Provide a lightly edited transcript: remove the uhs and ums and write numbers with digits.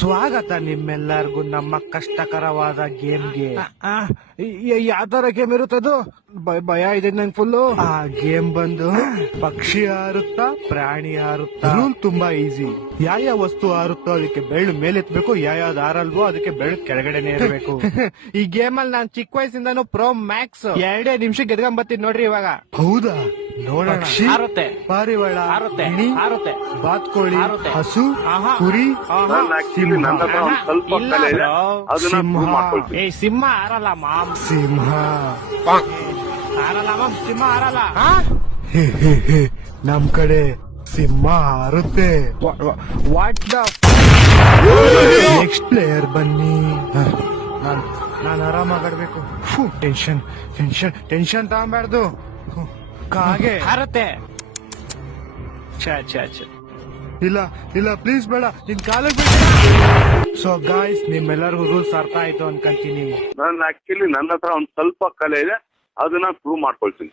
ಸ್ವಾಗತ ನಿಮ್ಮೆಲ್ಲರಿಗೂ ನಮ್ಮ ಕಷ್ಟಕರವಾದ ಗೇಮ್ಗೆ. ಯಾವ ತರ ಗೇಮ್ ಇರುತ್ತದು? ಭಯ ಇದೆ ನಂಗೆ ಫುಲ್ಲು. ಆ ಗೇಮ್ ಬಂದು ಪಕ್ಷಿ ಹಾರುತ್ತಾ, ಪ್ರಾಣಿ ಹಾರುತ್ತಾ. ರೂಲ್ ತುಂಬಾ ಈಸಿ. ಯಾವ ವಸ್ತು ಹಾರುತ್ತೋ ಅದಕ್ಕೆ ಬೆರಳು ಮೇಲೆತ್ಬೇಕು, ಯಾವ್ದು ಹಾರಲ್ವೋ ಅದಕ್ಕೆ ಬೆರಳು ಕೆಳಗಡೆನೆ ಇರಬೇಕು. ಈ ಗೇಮ್ ಅಲ್ಲಿ ನಾನು ಚಿಕ್ಕ ವಯಸ್ಸಿಂದಾನು ಪ್ರೋ ಮ್ಯಾಕ್ಸ್. 2 ನಿಮಿಷ ಗೆದ್ಕೊಂಬತ್ತೀನಿ ನೋಡ್ರಿ ಇವಾಗ. ಹೌದಾ? ನೋಡೋಣ. ಹಾರುತ್ತೆ, ಪಾರಿವಾಳ, ಹಾರುತ್ತೆ, ಗಿಣಿ, ಹಾರುತ್ತೆ, ಬಾತ್ಕೋಳಿ, ಹಾರುತ್ತೆ, ಹಸು, ಆಹಾ, ಕುರಿ, ನನ್ನ ಹತ್ರ ಒಂದ್ ಸ್ವಲ್ಪ ಇಲ್ಲ ಕಲೆ ಇದೆ, bro. ಅದನ್ನ ಸಿಂಹ. prove ಮಾಡ್ಕೊಳ್ತೀನಿ. ಏ ಸಿಂಹ ಹಾರಲ್ಲ ಮಾಮ್, ಸಿಂಹ. ಹಾರಲ್ಲ ಮಾಮ್, ಸಿಂಹ ಹಾರಲ್ಲ. ಹೇ, ಹೇ, ಹೇ, ನಮ್ ಕಡೆ ಸಿಂಹ ಹಾರುತ್ತೆ. ವಾಟ್ ದ ನೆಕ್ಸ್ಟ್ ಪ್ಲೇಯರ್ ಬನ್ನಿ. ನಾನು ಆರಾಮಾಗಬೇಕು. ಟೆನ್ಷನ್ ಟೆನ್ಷನ್ ಟೆನ್ಷನ್ ತಗೊಂಬಾರ್ದು. ಕಾಗೆ ಹಾರುತ್ತೆ. ಛ ಛ ಛ. ಇಲ್ಲ ಇಲ್ಲ ಪ್ಲೀಸ್ ಬೇಡ, ನಿನ್ ಕಾಲಿಗೆ. ಸೊ ಗಾಯ್ಸ್, ನಿಮ್ಮೆಲ್ಲರಿಗೂ ರೂಲ್ಸ್ ಅರ್ಥ ಆಯ್ತು ಅನ್ಕೊಂತೀನಿ. ನನ್ನ ಹತ್ರ ಒಂದ್ ಸ್ವಲ್ಪ ಕಲೆ ಇದೆ, ಅದನ್ನ ಪ್ರೂವ್ ಮಾಡ್ಕೊಳ್ತೀನಿ.